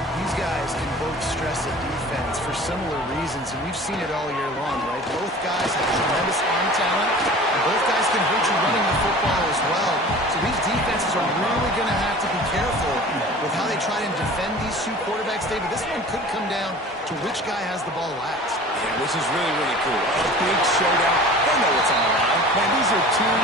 These guys can both stress a defense for similar reasons, and we've seen it all year long, right? Both guys have tremendous arm talent, and both guys can hurt you running the football as well. So these defenses are really going to have to be careful with how they try and defend these two quarterbacks, David. This one could come down to which guy has the ball last. Yeah, which is really, really cool. A big showdown. They know what's on the line. Man, these are two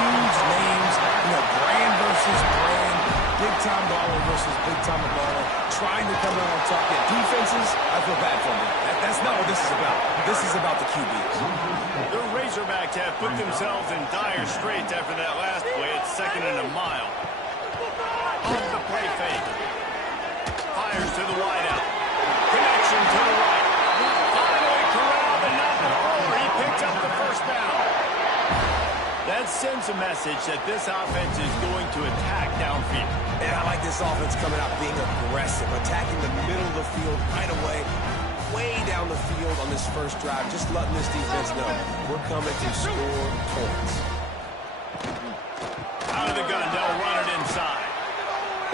huge names, brand versus brand, big-time baller versus big-time baller, trying to come out on top. Yeah, defenses, I feel bad for them. That's not what this is about. This is about the QBs. The Razorbacks have put themselves in dire straits after that last play. It's 2nd and a mile. Off the play fake. Fires to the wideout. Connection to the right. Finally corralled and not before. He picked up the first down. That sends a message that this offense is going to attack downfield. And I like this offense coming out being aggressive, attacking the middle of the field right away, way down the field on this first drive, just letting this defense know we're coming to score points. Out of the gun, they'll run it inside.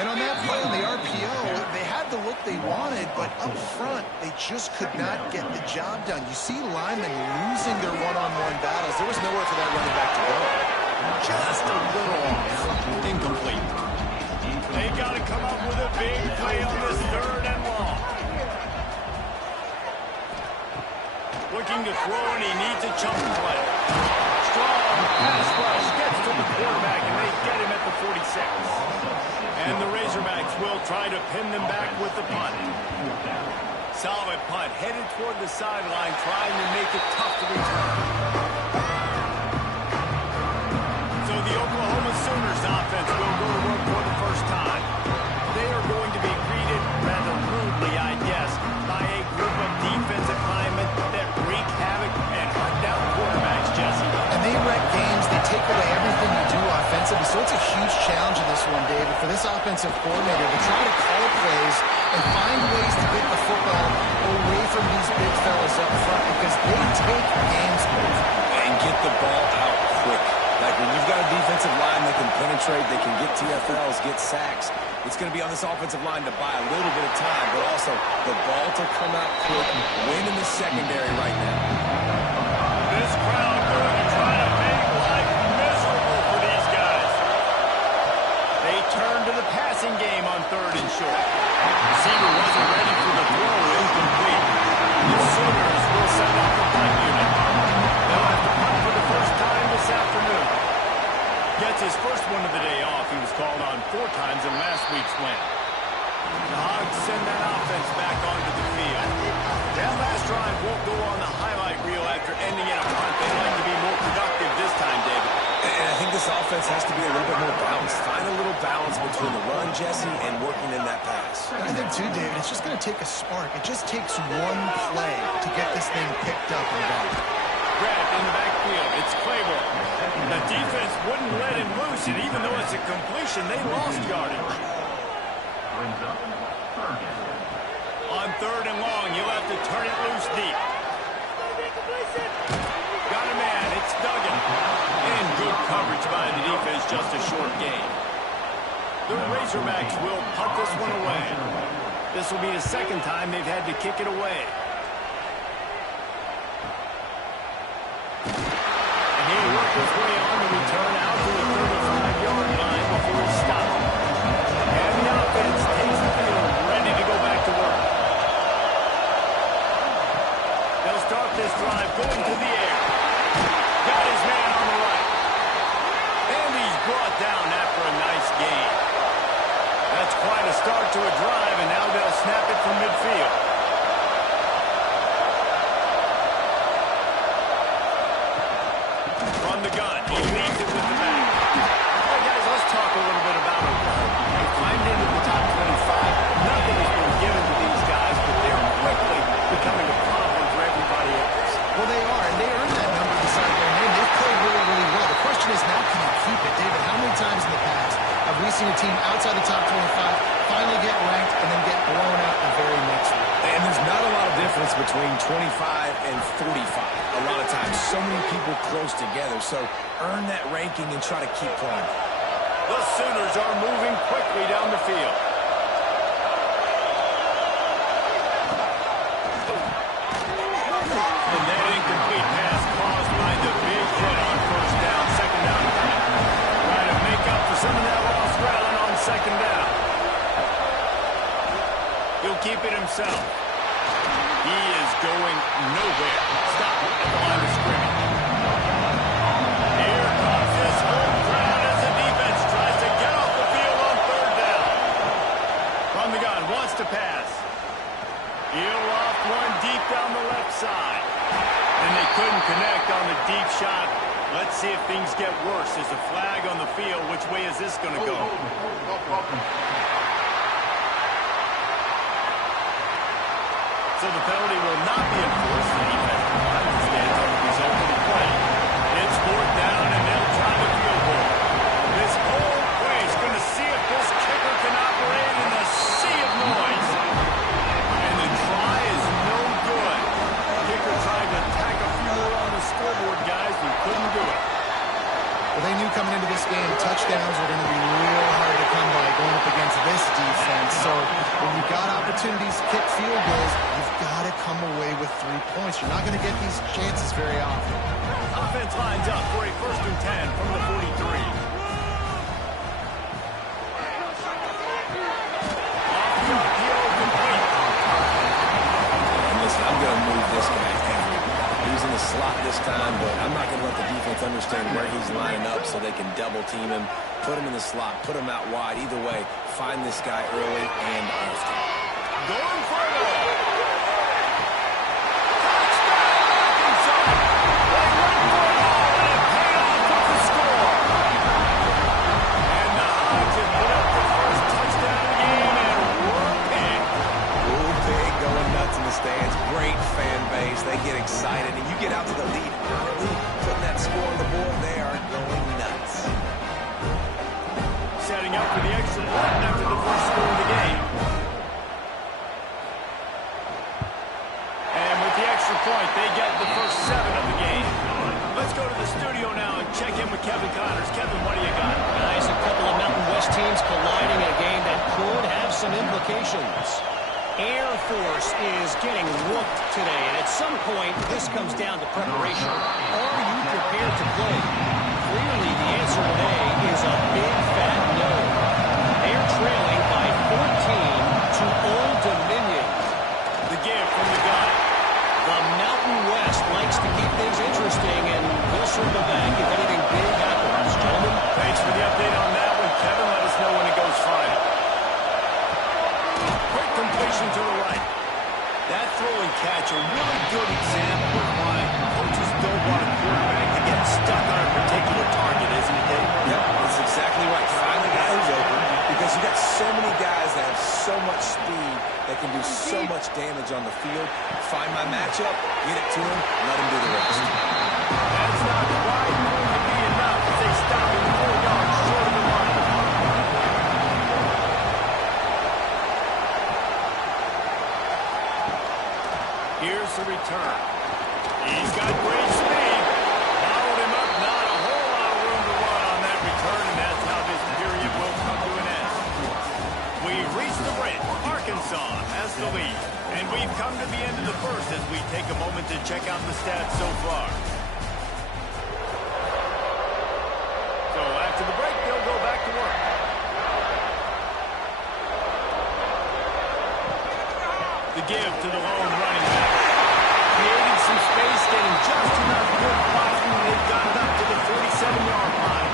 And on that play on the RPO, they had the look they wanted, but up front, they just could not get the job done. You see linemen losing their one-on-one battles. There was nowhere for that running back to go. Just a little off. Incomplete. They got to come up with a big play on this 3rd and long. Looking to throw, and he needs a chunk play. Strong pass rush gets to the quarterback, and they get him at the 46. And the Razorbacks will try to pin them back with the punt. Solid punt, headed toward the sideline, trying to make it tough to return. So the Oklahoma Sooners offense will go to work for the first time. They are going to be greeted rather rudely, I guess, by a group of defensive linemen that wreak havoc and hunt down quarterbacks, Jesse. And they wreck games. They take away everything you do offensively. So it's a huge challenge in this one, David, for this offensive coordinator to try to call plays and find ways to get the football away from these big fellas up front, because they take games over. And get the ball out quick. Like when you've got a defensive line that can penetrate, they can get TFLs, get sacks, it's going to be on this offensive line to buy a little bit of time, but also the ball to come out quick, win in the secondary right now. This crowd going to try to make life miserable for these guys. They turn to the passing game on 3rd and short. Receiver wasn't ready for the throw, incomplete. The Sooners will send off the punt unit. They'll have to punt for the first time this afternoon. Gets his first one of the day off. He was called on 4 times in last week's win. The Hogs send that offense back onto the field. That last drive won't go on the highlight reel after ending in a punt. They'd like to be more productive this time, David. And I think this offense has to be a little bit more balanced. Find a little balance between the run, Jesse, and working in that pass. And I think, too, David, it's just going to take a spark. It just takes one play to get this thing picked up and going. Grabbed in the backfield. It's Claiborne. The defense wouldn't let him loose, and even though it's a completion, they lost yardage. On 3rd and long, you'll have to turn it loose deep. Got a man. It's Duggan. And good coverage by the defense, just a short gain. The Razorbacks will punt this one away. This will be the 2nd time they've had to kick it away. And he'll work his way on to return out to the 35-yard line before he stops. And the offense takes the field, ready to go back to work. They'll start this drive going to the air. Got his man on the right. And he's brought down after a nice gain. That's quite a start to a drive, and now they'll snap it from midfield. From the gun, he leads it with the back. All right, guys, let's talk a little bit about Oklahoma. They climbed into the top 25. Nothing has been given to these guys, but they're quickly becoming a problem for everybody else. Well, they are, and they earned that number beside their name. They've played really, really well. The question is, now can you keep it? David, how many times in the past have we seen a team outside the top 25 finally get ranked and then get blown out the very next week? And there's not a lot of difference between 25 and 45. A lot of times, so many people close together. So earn that ranking and try to keep climbing. The Sooners are moving quickly down the field. couldn't connect on the deep shot. Let's see if things get worse. There's a flag on the field. Which way is this going to go? So the penalty will not be enforced. The defense provides the stance on the result of the play. It's fourth down, and they'll try the field goal. This whole place going to see if this kicker can operate in the sea of noise. And the try is no good. Kicker tried to tack a few more on the scoreboard, guys, and couldn't do it. Well, they knew coming into this game touchdowns were going to be real hard to come by going up against this defense. So when you've got opportunities to kick field goals, you've got to come away with 3 points. You're not going to get these chances very often. Offense lines up for a 1st and 10 from the 43. I'm going to move this guy everywhere. He's in the slot this time, but I'm not going to let the defense understand where he's lining up so they can double team him, put him in the slot, put him out wide. Either way, find this guy early and often. Going for it all. Touchdown, Arkansas. They went for it all, and it paid off with the score. And the Hogs have put up the first touchdown of the game, and we're big. Ooh, big, going nuts in the stands. Great fan base. They get excited, and you get out to the lead early, putting that score on the board, they are going nuts. Setting up for the extra point after the first score of the game. And with the extra point, they get the first 7 of the game. Let's go to the studio now and check in with Kevin Connors. Kevin, what do you got? Guys, a couple of Mountain West teams colliding in a game that could have some implications. Air Force is getting whooped today, and at some point, this comes down to preparation. Are you prepared to play? Clearly, the answer today is a big fat no. They're trailing by 14 to Old Dominion. The give from the gun. The Mountain West likes to keep things interesting, and we'll circle back if anything big happens. Gentlemen, Thanks for the update on that one, Kevin. Let us know when it goes final. Quick completion to the right. That throw and catch, a really good example of why coaches don't want a quarterback to get stuck on a particular target, isn't it, Dave? Yep, that's exactly right. Find the guy who's open, because you got so many guys that have so much speed that can do so much damage on the field. Find my matchup, get it to him, let him do the rest. That's not quite going to be enough as they stop him 4 yards short of the line. Here's the return. He's got great speed. Followed him up. Not a whole lot of room to run on that return, and that's how this period will come to an end. We've reached the break. Arkansas has the lead. And we've come to the end of the first as we take a moment to check out the stats so far. So after the break, they'll go back to work. The give to the lone running back. Creating some space, getting just enough good blocking, and they've got it up to the 47-yard line.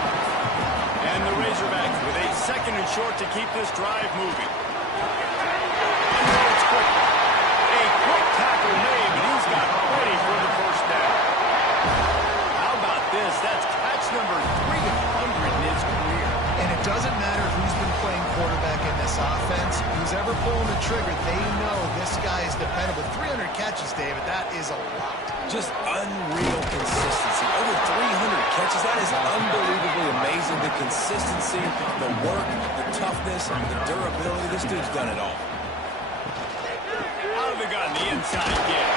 And the Razorbacks with a 2nd and short to keep this drive moving. Unloads quickly. A quick tackle made, but he's got ready for the first down. How about this? That's catch number 300 in his career. And it doesn't matter who's been playing quarterback in this offense. Who's ever pulling the trigger, they know this guy is dependable. 300 catches, David, that is a lot. Just unreal consistency. Over 300 catches. That is unbelievably amazing. The consistency, the work, the toughness, the durability. This dude's done it all. Out of the gun, the inside give.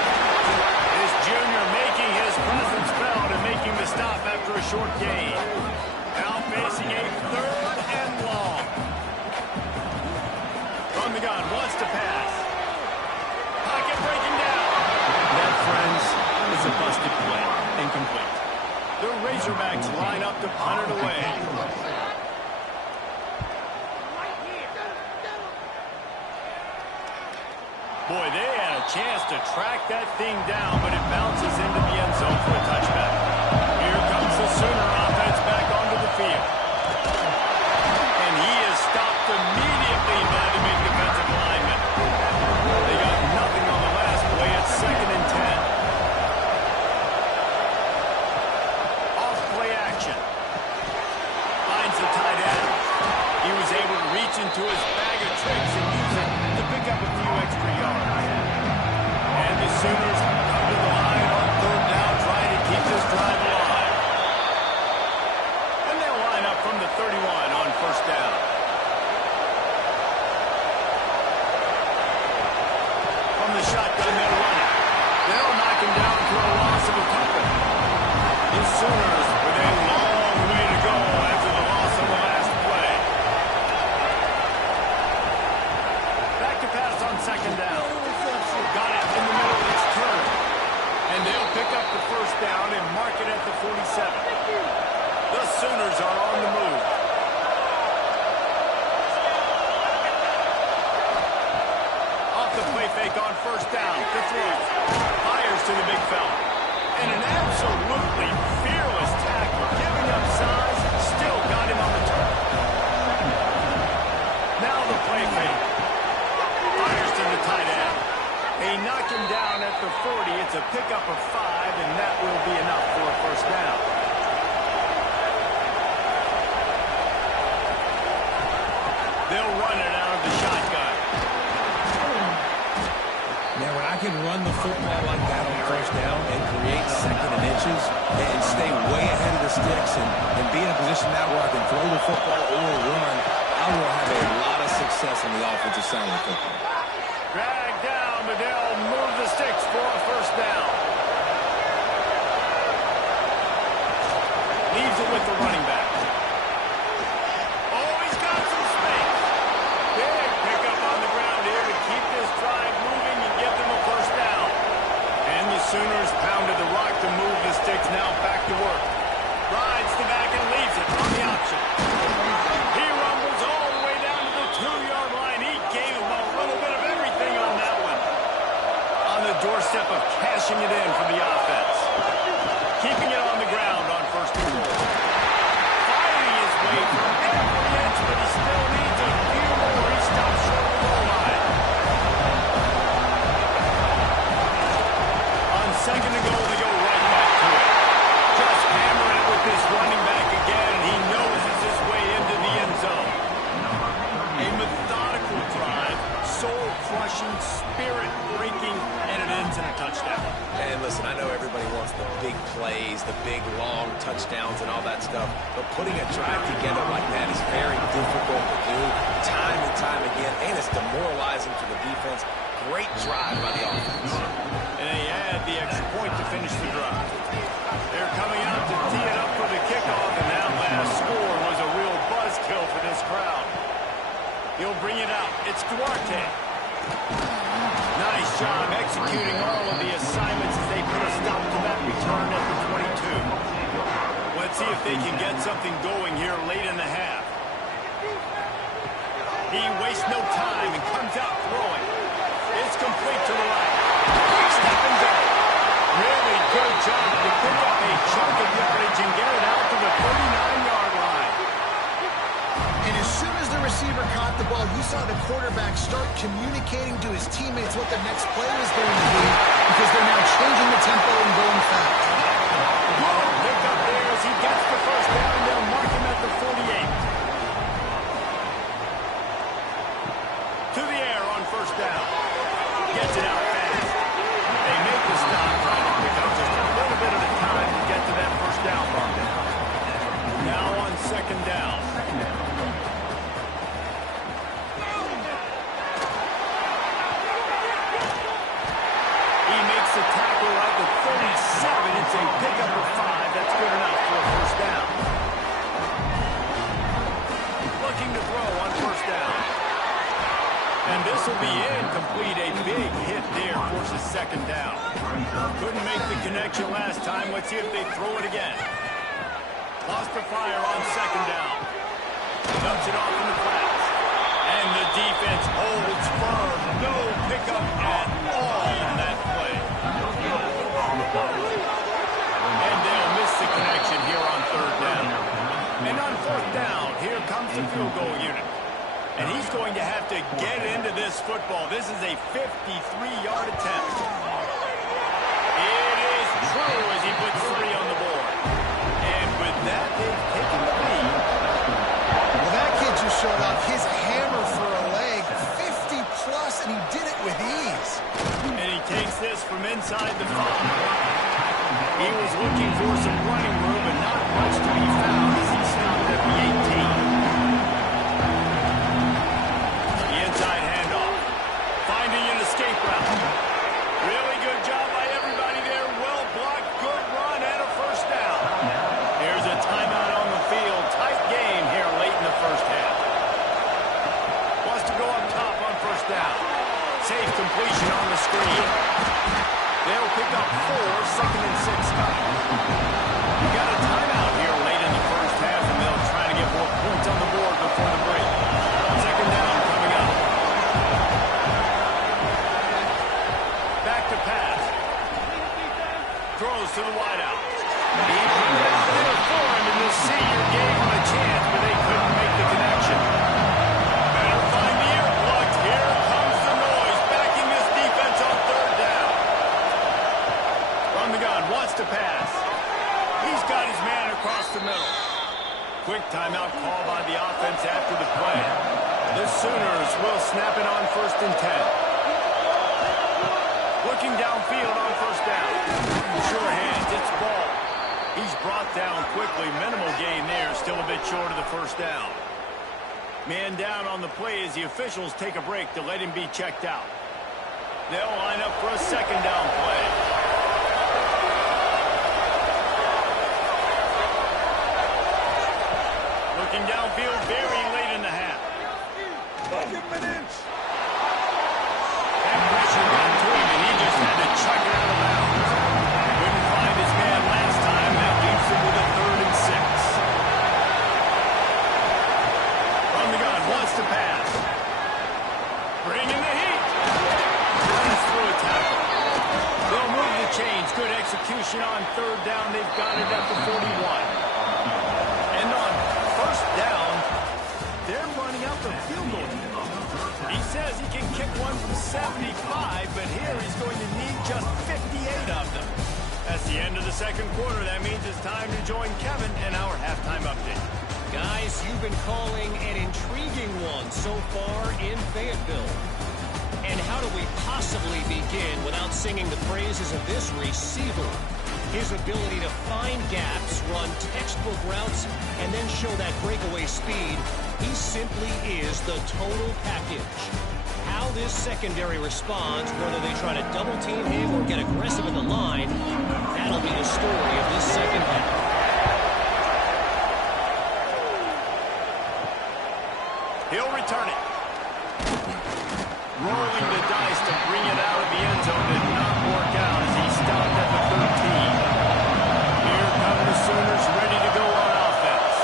This junior making his presence felt and making the stop after a short gain. Now facing a 3rd and long. From the gun, wants to pass. Pocket breaking down. That, friends, is a busted play. Incomplete. The Razorbacks line up to punt it away. Boy, they had a chance to track that thing down, but it bounces into the end zone for a touchback. Here comes the Sooner offense back onto the field. And he is stopped immediately by the big defensive lineman. They got nothing on the last play. It's 2nd and 10. into his bag of tricks and use it to pick up a few extra yards. And the Sooners come to the line on third down, trying to keep this drive alive. And they'll line up from the 31 on first down. From the shotgun, they'll run it. They'll knock him down for a loss of a couple. The Sooners with a long way to go after the loss of the last play. Back to pass on second down. Got it in the middle of its turn. And they'll pick up the first down and mark it at the 47. The Sooners are on the move. Off the play fake on first down. The throw. Fires to the big fella. And an absolutely fearless tackle. Giving up size. Still got him on the turn. Now the play fake. Fires to the tight end. They knock him down at the 40. It's a pickup of 5, and that will be enough for a first down. They'll run it out of the shotgun. Now, when I can run the football like that on first down and create second and inches and stay way ahead of the sticks and be in a position now where I can throw the football or run, I will have a lot of success on the offensive side of the football. Drag down, but they'll move the sticks for a first down. Leaves it with the running back. Oh, he's got some space. Big pickup on the ground here to keep this drive moving and give them a first down. And the Sooners pounded the rock to move the sticks. Now back to work. Rides the back and leaves it on the option. He rumbles all the way down to the 2-yard line. He gave him a little bit of everything on that one. On the doorstep of cashing it in for the offense. Keeping it on the ground on first and goal. Fighting his way through every inch, but he still needs a few more. He stops short of the goal line. On second and goal, they go right back to it. Just hammer it with this running back again, and he noses his way into the end zone. A methodical drive, soul-crushing, spirit-breaking, and it ends in a touchdown. And listen, I know everybody wants the big plays, the big, long touchdowns and all that stuff, but putting a drive together like that is very difficult to do time and time again, and it's demoralizing for the defense. Great drive by the offense. And they add the extra point to finish the drive. They're coming out to tee it up for the kickoff, and that last score was a real buzzkill for this crowd. He'll bring it out. It's Duarte. Nice job executing all of the assignments as they put a stop to that return at the 22. Let's see if they can get something going here late in the half. He wastes no time and comes out throwing. It's complete to the right. Quick step and go. Really good job to pick up a chunk of yardage and get it out to the 39-yard line. And as soon as the receiver caught the ball, you saw the quarterback start communicating to his teammates what the next play was going to be because they're now changing the tempo and going fast. Good pick up there as he gets the first down. They'll mark him at the 48. To the air on first down. Gets it out fast. They make the stop, trying to pick up just a little bit of the time to get to that first down mark. Now on second down. He makes the tackle at the 37. It's a pickup of 5. That's good enough for a first down. Looking to throw on first down. And this will be incomplete. A big hit there forces second down. Couldn't make the connection last time. Let's see if they throw it again. Lost the fire on second down. Dumps it off in the flats. And the defense holds firm. No pickup at all on that play. And they'll miss the connection here on third down. And on fourth down, here comes the field goal unit. And he's going to have to get into this football. This is a 53-yard attempt. It is true as he puts 3 on the board. And with that, they've taken the lead. Well, that kid just showed off his hammer He was looking for some running room, but not much to be found as he stopped at the 18. The inside handoff. Finding an escape route. Really good job by everybody there. Well blocked, good run, and a first down. Here's a timeout on the field. Tight game here late in the first half. Wants to go up top on first down. Safe completion on the screen. They'll pick up 4, 2nd and 6 time. We got a timeout here late in the first half, and they'll try to get more points on the board before the break. 2nd down coming up. Back to pass. Throws to the wideout. He put it out there for him, and the senior gave him a chance, but they couldn't make the connection. Better find the ear plugged. Here comes the noise, backing this defense on 3rd down. From the gun, wants to pass. He's got his man across the middle. Quick timeout call by the offense after the play. The Sooners will snap it on 1st and 10. Looking downfield on 1st down. Sure hands, it's ball. He's brought down quickly. Minimal gain there, still a bit short of the 1st down. Man down on the play as the officials take a break to let him be checked out. They'll line up for a 2nd down play. Looking downfield very late in the half. That pressure got to him, and he just had to chuck it out of bounds. Couldn't find his man last time. That leaves him with a 3rd and 6. From the gun, wants to pass. Bringing the heat. Runs through a tackle. They'll move the chains. Good execution on 3rd down. They've got it at the 41. And on 1st down, they're running out the field goal. He says he can kick one from 75, but here he's going to need just 58 of them. That's the end of the 2nd quarter. That means it's time to join Kevin and our halftime update. Guys, you've been calling an intriguing one so far in Fayetteville. And how do we possibly begin without singing the praises of this receiver? His ability to find gaps, run textbook routes, and then show that breakaway speed. He simply is the total package. How this secondary responds, whether they try to double team him or get aggressive in the line, that'll be the story of this 2nd half. He'll return it. Rolling the dice to bring it out of the end zone did not work out as he stopped at the 13. Here come the Sooners ready to go on offense.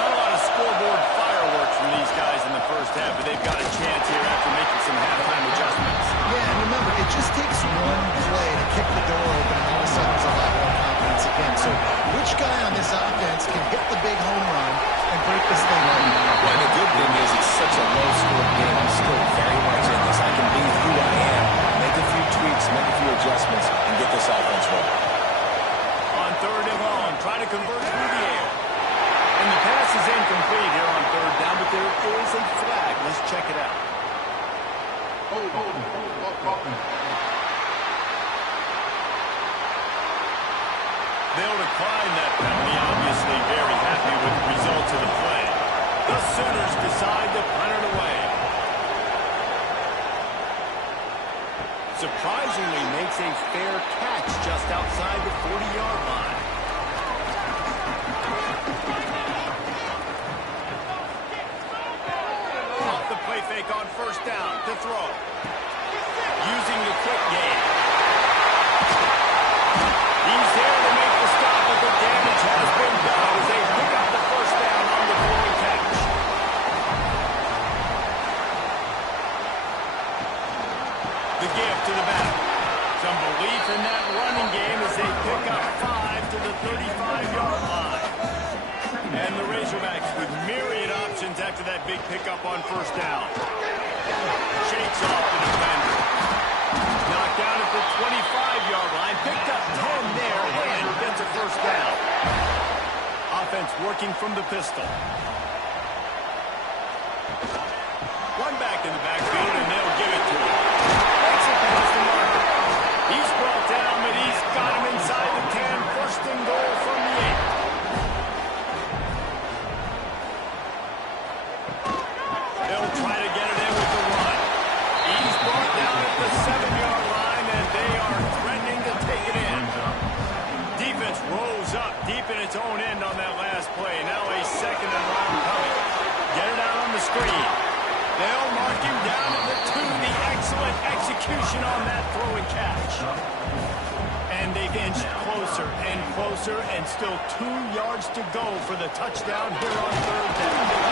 Not a lot of scoreboard fireworks from these guys in the first half, but they've got a chance here after making some halftime adjustments. Yeah, and remember, it just takes one play to kick the door open, and all of a sudden there's a lot more confidence again. So which guy on this offense can hit the big home run and break this thing open? Well, the good thing is it's such a low-scoring game. I'm still very much in this. I can be who I am, make a few tweaks, make a few adjustments, and get this offense rolling. On 3rd and long, try to convert through the air. And the pass is incomplete here on 3rd down, but there is a flag. Let's check it out. They'll decline that penalty, obviously very happy with the results of the play. The Sooners decide to punt it away. Surprisingly makes a fair catch just outside the 40-yard line. Off the play fake on 1st down to throw. Using the quick game. He's there to make the stop, but the damage has been done as they pick up the 1st down on the throwing catch. The give to the back. Some belief in that running game as they pick up 5 to the 35-yard line. And the Razorbacks with myriad options after that big pickup on 1st down. Shakes off the defender. Knocked down at the 25-yard line. Picked up 10 there and gets a 1st down. Offense working from the pistol. One back in the backfield, and they'll give it to him. Makes it past the marker. He's brought down, but he's got him inside the 10. First and goal from the 8. They'll try to get it in with the run. He's brought down at the 7-yard line, and they are threatening to take it in. Defense rose up deep in its own end on that last play. Now a 2nd and long coming. Get it out on the screen. They'll mark him down at the 2. The excellent execution on that throw and catch. And they've inched closer and closer, and still 2 yards to go for the touchdown here on 3rd down.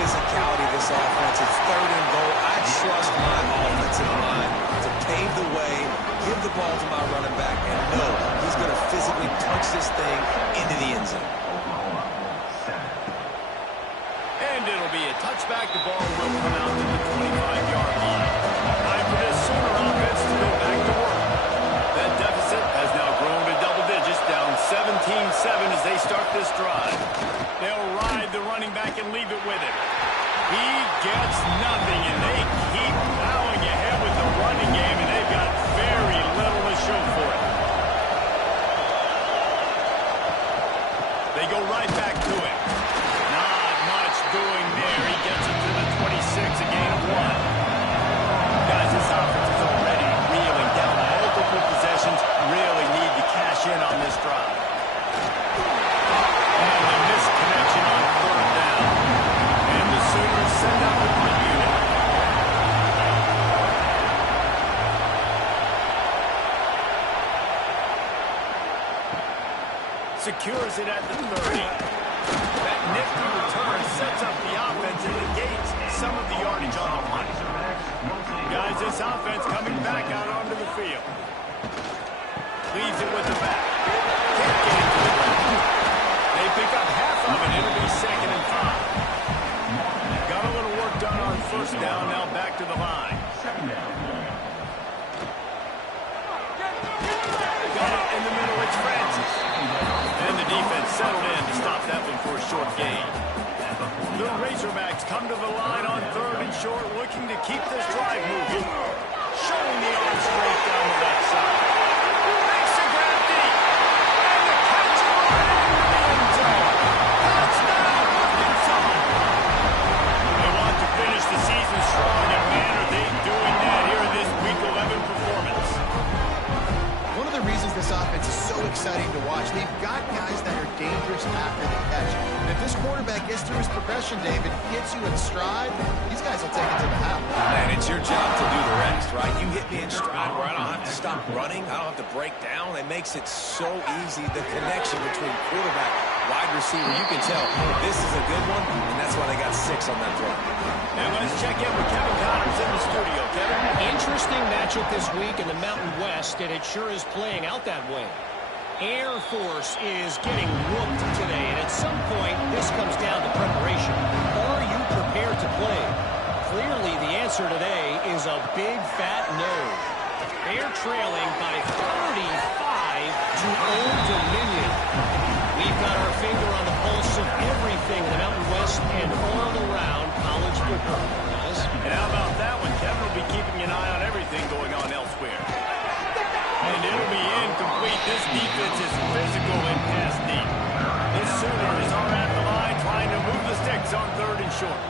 Physicality of this offense. It's 3rd and goal. I trust my offensive line to pave the way, give the ball to my running back, and know he's going to physically punch this thing into the end zone. And it'll be a touchback. The ball will come out to the 25-yard line. Time for this Sooner offense to go back to work. That deficit has now grown to double digits, down 17-7 as they start this drive. They'll ride the running back and leave it with him. He gets nothing, and they keep plowing ahead with the running game, and they've got very little to show for it. They go right back to him. Not much doing there. He gets it to the 26, a gain of 1. Guys, this offense is already reeling down multiple possessions. Really need to cash in on this drive. And a missed connection on 3rd down. And the Sooners send out the punt unit. Secures it at the 30. That nifty return sets up the offense and negates some of the yardage on the punt. Guys, this offense coming back out onto the field. Leaves it with the back. Can't get it to the ground. They pick up half of it. It'll be 2nd and 5. Got a little work done on 1st down. Now back to the line. Got it in the middle. It's Francis. And the defense settled in to stop that one for a short gain. The Razorbacks come to the line on 3rd and short, looking to keep this drive moving. Showing the arm straight down the left side. Makes a grab deep. And the catch right into the end zone. Touchdown, Arkansas. They want to finish the season strong, and man, are they doing that here in this Week 11 performance. One of the reasons this offense is so exciting to watch, they've got guys that are dangerous after the catch. And if this quarterback gets through his progression, David, hits you in stride, these guys will take it to the house. And it's your job to do the rest, right? You hit me in stride where I don't have to stop running. I don't have to break down. It makes it so easy. The connection between quarterback, wide receiver, you can tell this is a good one, and that's why they got 6 on that throw. And let's check in with Kevin Connors in the studio. Kevin? Interesting matchup this week in the Mountain West, and it sure is playing out that way. Air Force is getting whooped today, and at some point, this comes down to preparation. Are you prepared to play? Clearly, the answer today is a big, fat no. They're trailing by 35 to Old Dominion. We've got our finger on the pulse of everything in the Mountain West and all around college football. And how about that one? Kevin will be keeping an eye on everything going on elsewhere. And it'll be incomplete. This defense is physical and pass deep. The Sooners are at the line trying to move the sticks on 3rd and short.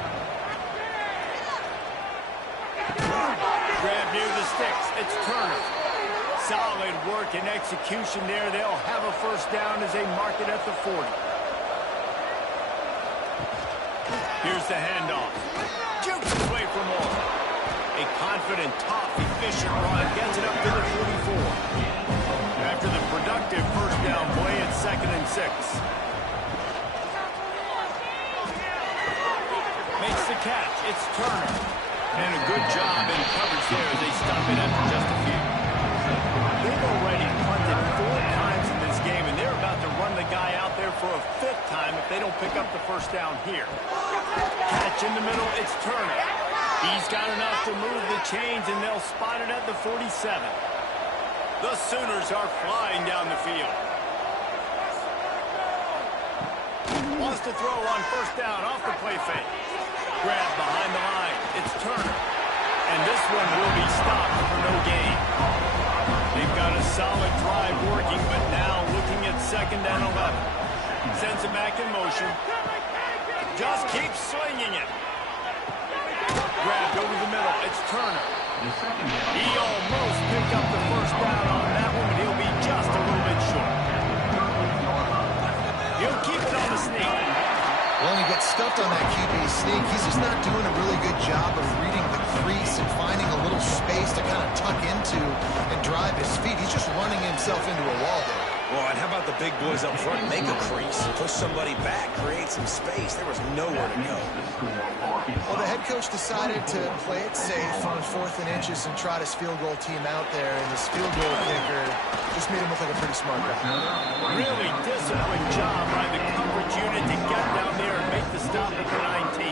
Grab near the sticks. It's Turner. Solid work and execution there. They'll have a 1st down as they mark it at the 40. Here's the handoff. Jukes his way for more. A confident, tough, efficient run gets it up to the 44. After the productive 1st down play, it's 2nd and 6. Makes the catch. It's Turner. And a good job in coverage there as they stop it after just a few. They've already punted 4 times in this game, and they're about to run the guy out there for a 5th time if they don't pick up the 1st down here. Catch in the middle, it's Turner. He's got enough to move the chains, and they'll spot it at the 47. The Sooners are flying down the field. Lost Just a throw on first down off the play fake. Grab behind the line. It's Turner. And this one will be stopped for no gain. They've got a solid drive working, but now looking at 2nd and 11. Sends it back in motion. Just keeps swinging it. Grabbed over the middle. It's Turner. He almost picked up the first down on that one, but he'll be just a little bit short. He'll keep it on the sneak. Well, he gets stuffed on that QB sneak. He's just not doing a really good job of reading the crease and finding a little space to kind of tuck into and drive his feet. He's just running himself into a wall there. Well, and how about the big boys up front? Make a crease, push somebody back, create some space. There was nowhere to go. Well, the head coach decided to play it safe on 4th and inches and trot his field goal team out there, and this field goal kicker just made him look like a pretty smart guy. Really disciplined job by the coverage unit to get down there and make the stop at the 19.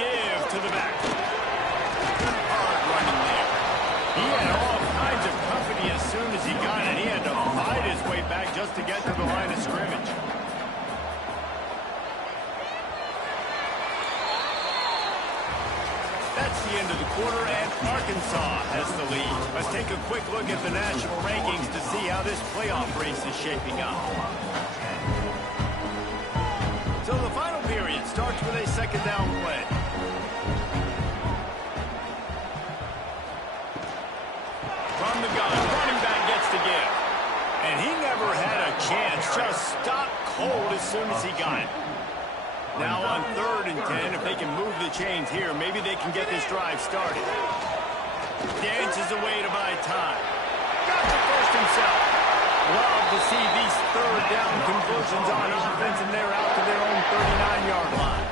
Give to the back. Hard running there. He had all kinds of company as soon as he got it. He had to fight his way back just to get to the line of scrimmage. That's the end of the quarter, and Arkansas has the lead. Let's take a quick look at the national rankings to see how this playoff race is shaping up. So the final period starts with a 2nd down play. From the gun, running back gets to give. And he never had a chance, just stopped cold as soon as he got it. Now on 3rd and 10, if they can move the chains here, maybe they can get this drive started. Dances away to buy time. Got the first himself. Love to see these 3rd down conversions on offense, and they're out to their own 39-yard line.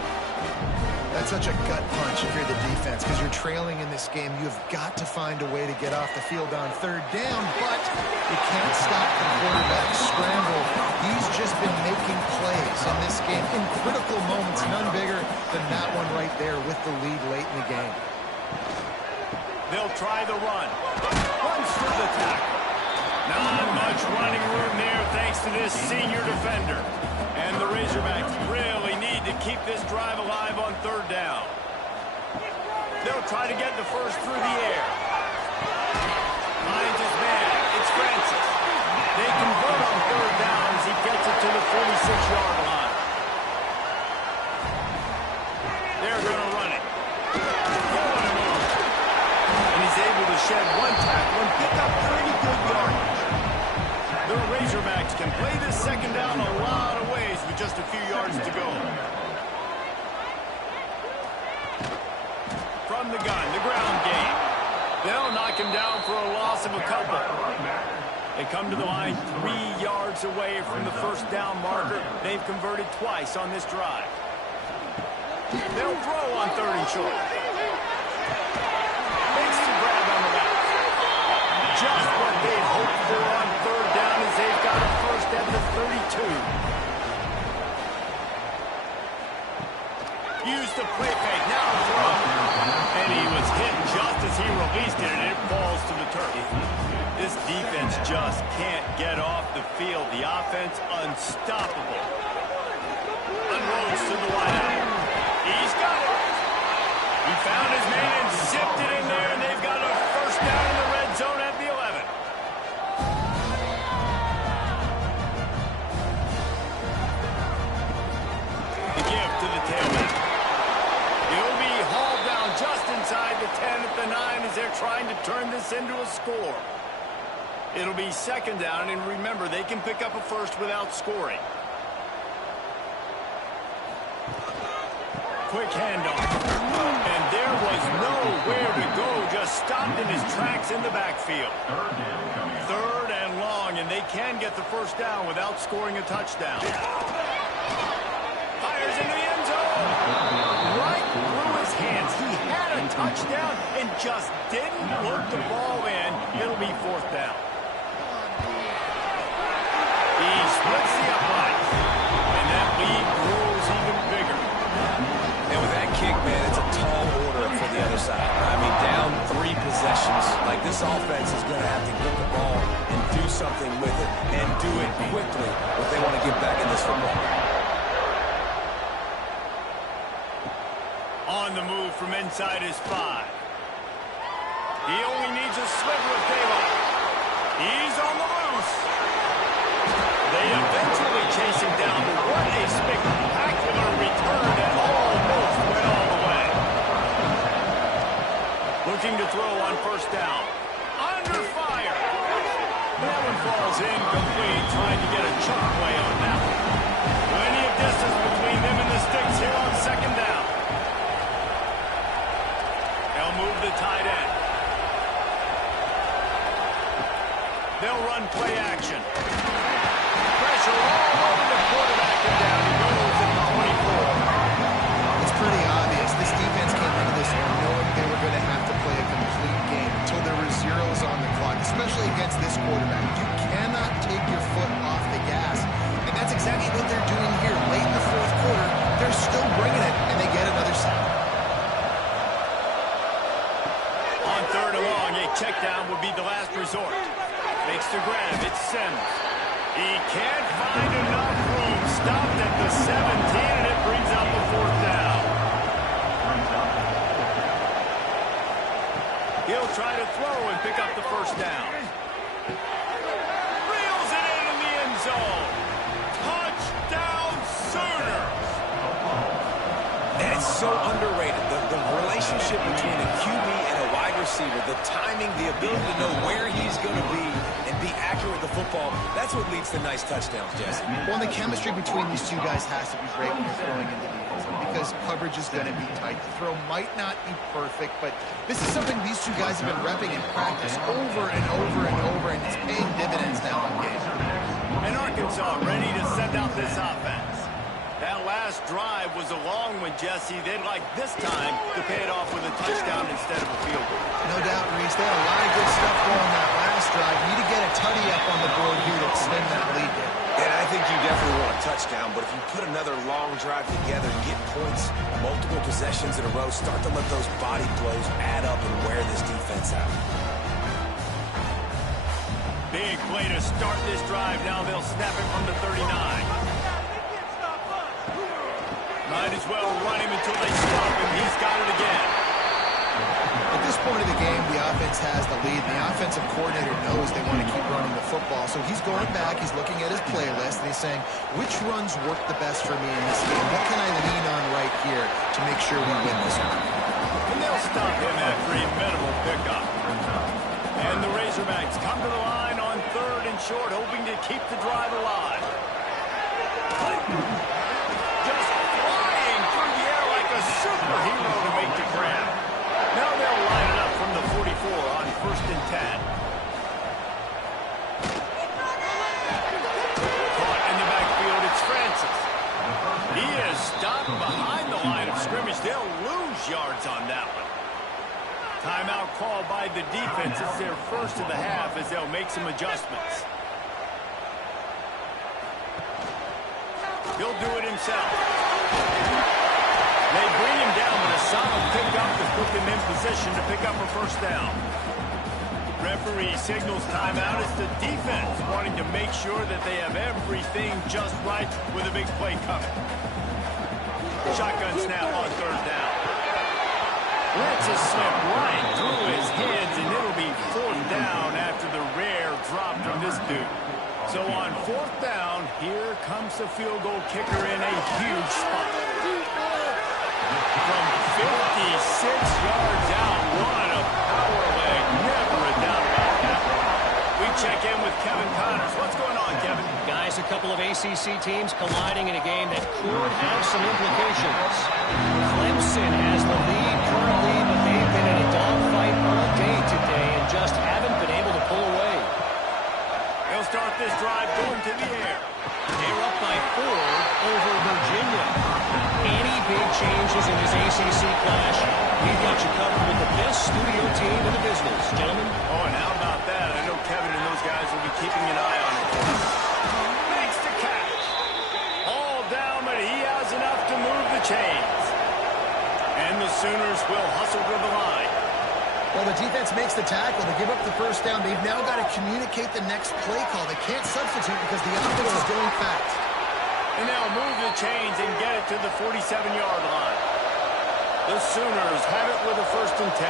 That's such a gut punch if you're the defense, because you're trailing in this game. You've got to find a way to get off the field on 3rd down, but you can't stop the quarterback scramble. He's just been making plays in this game in critical moments, none bigger than that one right there with the lead late in the game. They'll try the run. Runs through the tackle. Not much running room there thanks to this senior defender. And the Razorbacks really need to keep this drive alive on 3rd down. They'll try to get the first through the air. Finds his man. It's Francis. They convert on 3rd down as he gets it to the 46-yard line. They're going to run it. And he's able to shed one tackle and pick up pretty good yardage. The Razorbacks can play this 2nd down a lot of ways with just a few yards to go. From the gun, the ground game. They'll knock him down for a loss of a couple. They come to the line 3 yards away from the 1st down marker. They've converted twice on this drive. They'll throw on 3rd and short. Makes the grab on the back. Just what they hoped for on 3rd down as they've got a first at the 32. Used the play fake, now throw. And he was hit just as he released it, and it falls to the turf. This defense just can't get off the field. The offense unstoppable. Unrolls to the wideout. He's got it. He found his man and zipped it in there, and they've got a first down in the red zone at the 11. The give to the tailback. He'll be hauled down just inside the 10 at the 9 as they're trying to turn this into a score. It'll be 2nd down, and remember, they can pick up a first without scoring. Quick handoff. And there was nowhere to go, just stopped in his tracks in the backfield. 3rd and long, and they can get the first down without scoring a touchdown. Fires into the end zone. Right through his hands. He had a touchdown and just didn't look the ball in. It'll be 4th down. He splits the upright, and that lead grows even bigger. And with that kick, man, it's a tall order for the other side. I mean, down 3 possessions. Like, this offense is going to have to get the ball and do something with it and do it quickly if they want to get back in this football. On the move from inside his 5. He only needs a sliver of daylight. He's on the loose. They eventually chase him down, but what a spectacular return that almost went all the way. Looking to throw on first down. Under fire. That one falls incomplete, trying to get a chunk play on that one. Plenty of distance between them and the sticks here on second down. They'll move the tight end. They'll run play action. Pressure all over the quarterback, and down he goes at the 24. It's pretty obvious. This defense came into this knowing they were going to have to play a complete game until there were zeros on the clock, especially against this quarterback. You cannot take your foot off the gas. And that's exactly what they're doing here. Late in the fourth quarter, they're still bringing it, and they get another sack. On third and long, a check down would be the last resort. Makes the grab. It's Sims. He can't find enough room. Stopped at the 17, and it brings out the fourth down. He'll try to throw and pick up the first down. Reels it in the end zone. Touchdown Sooners. And it's so underrated. The relationship between a QB and a wide receiver, the timing, the ability to know where he's going to be and be accurate with the football, that's what leads to nice touchdowns, Jesse. Well, the chemistry between these two guys has to be great when you're throwing into the end zone because coverage is going to be tight. The throw might not be perfect, but this is something these two guys have been repping in practice over and over and over, and it's paying dividends now in games. And Arkansas ready to send out this offense. That last drive was a long one, Jesse. They'd like this time to pay it off with a touchdown instead of a field goal. No doubt, Reese. They had a lot of good stuff going that last drive. Need to get a tutty up on the board here to extend that lead there. And I think you definitely want a touchdown, but if you put another long drive together, get points, multiple possessions in a row, start to let those body blows add up and wear this defense out. Big play to start this drive. Now they'll snap it from the 39. Might as well run him until they stop him. He's got it again. At this point of the game, the offense has the lead. The offensive coordinator knows they want to keep running the football. So he's going back, he's looking at his playlist, and he's saying, which runs work the best for me in this game? What can I lean on right here to make sure we win this one? And they'll stop him after a minimal pickup. And the Razorbacks come to the line on third and short, hoping to keep the drive alive. Just flying through the air like a superhero to make the grab. Now they'll line it up from the 44 on first and 10. Caught in the backfield, it's Francis. He is stopped behind the line of scrimmage. They'll lose yards on that one. Timeout called by the defense. It's their first of the half as they'll make some adjustments. He'll do it himself. They bring him down with a solid pickup to put them in position to pick up a first down. Referee signals timeout. It's the defense wanting to make sure that they have everything just right with a big play coming. Shotgun snap on third down. Lets it slip right through his hands, and it'll be fourth down after the rare drop from this dude. So on fourth down, here comes the field goal kicker in a huge spot. From 56 yards out, what a power leg. Never a doubt about that. We check in with Kevin Connors. What's going on, Kevin? Guys, a couple of ACC teams colliding in a game that could have some implications. Clemson has the lead currently, but they've been in a dogfight all day today and just haven't been able to pull away. They'll start this drive going to the air. They're up by 4 over Virginia. Any big changes in this ACC clash, we've got you covered with the best studio team in the business, gentlemen. Oh, and how about that? I know Kevin and those guys will be keeping an eye on it. Makes the catch. All down, but he has enough to move the chains. And the Sooners will hustle to the line. Well, the defense makes the tackle. They give up the first down. They've now got to communicate the next play call. They can't substitute because the offense is going fast. And they'll move the chains and get it to the 47-yard line. The Sooners have it with a 1st and 10.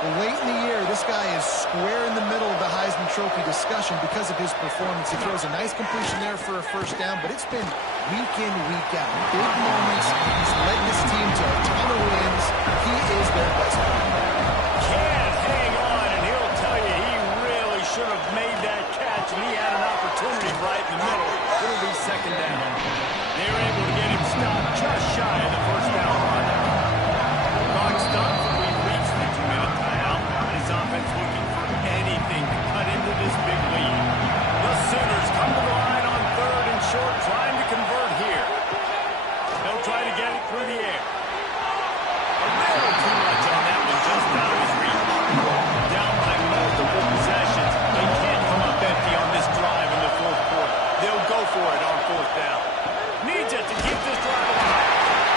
Well, late in the year, this guy is square in the middle of the Heisman Trophy discussion because of his performance. He throws a nice completion there for a first down, but it's been week in, week out. Big moments. He's led this team to a ton of wins. He is their best player. Can't hang on, and he'll tell you he really should have made that catch, and he had an opportunity right in the middle. It'll be 2nd down. They're able to get him stopped just shy of the 1st down line. Clock stops, and we've reached the 2-minute timeout. His offense looking for anything to cut into this big lead. The Sooners come to the line on 3rd and short, trying to convert here. They'll try to get it through the air. A little too much on that one, just out of his reach. Down by multiple possessions. They can't come up empty on this drive in the 4th quarter. They'll go for it on 4th down. Needs it to keep this drive alive.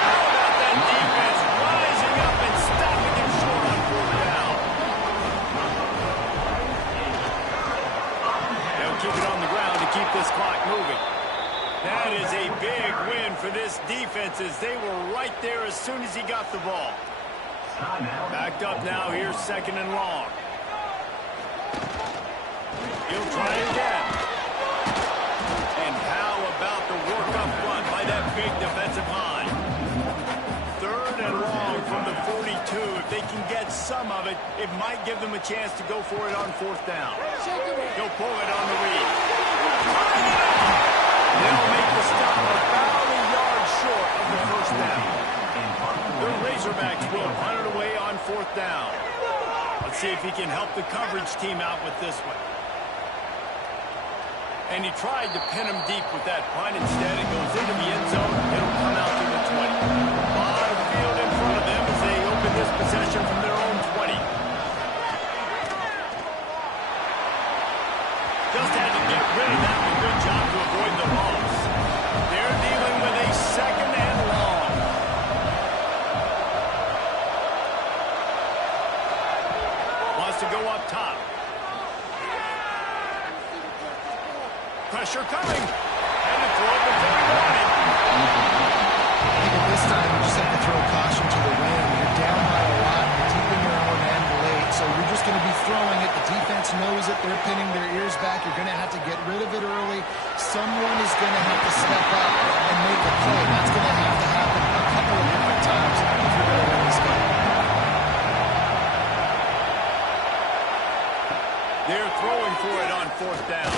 How about that defense rising up and stopping him short on 4th down? They'll keep it on the ground to keep this clock moving. That is a big win for this defense as they were right there as soon as he got the ball. Backed up now, here's 2nd and long. He'll try again. And how about the work up front by that big defensive line? 3rd and long from the 42. If they can get some of it, it might give them a chance to go for it on 4th down. He'll pull it on the read. They'll make the stop about a yard short of the 1st down. The Razorbacks will punt it away on 4th down. Let's see if he can help the coverage team out with this one. And he tried to pin him deep with that punt. Instead, it goes into the end zone. It'll come out to the 20. A lot of field in front of them as they open this possession from their own 20. Just had to get rid of that one. Good job to avoid the loss. They're dealing with a 2nd and long. Wants to go up top. Pressure coming. And to throw before he wanted. I think at this time, you just have to throw caution to the wind. You're down by a lot. You're deep in your own end late. So you're just going to be throwing it. The defense knows it. They're pinning their ears back. You're going to have to get rid of it early. Someone is going to have to step up and make a play. That's going to have to happen a couple of different times if you're going to win this game. They're throwing for it on 4th down.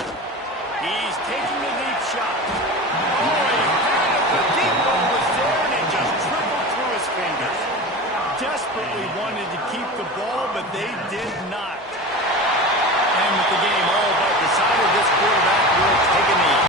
He's taking the deep shot. Oh, he had it. The deep one was there, and it just trickled through his fingers. Desperately wanted to keep the ball, but they did not. And with the game all but decided, this quarterback will take a knee.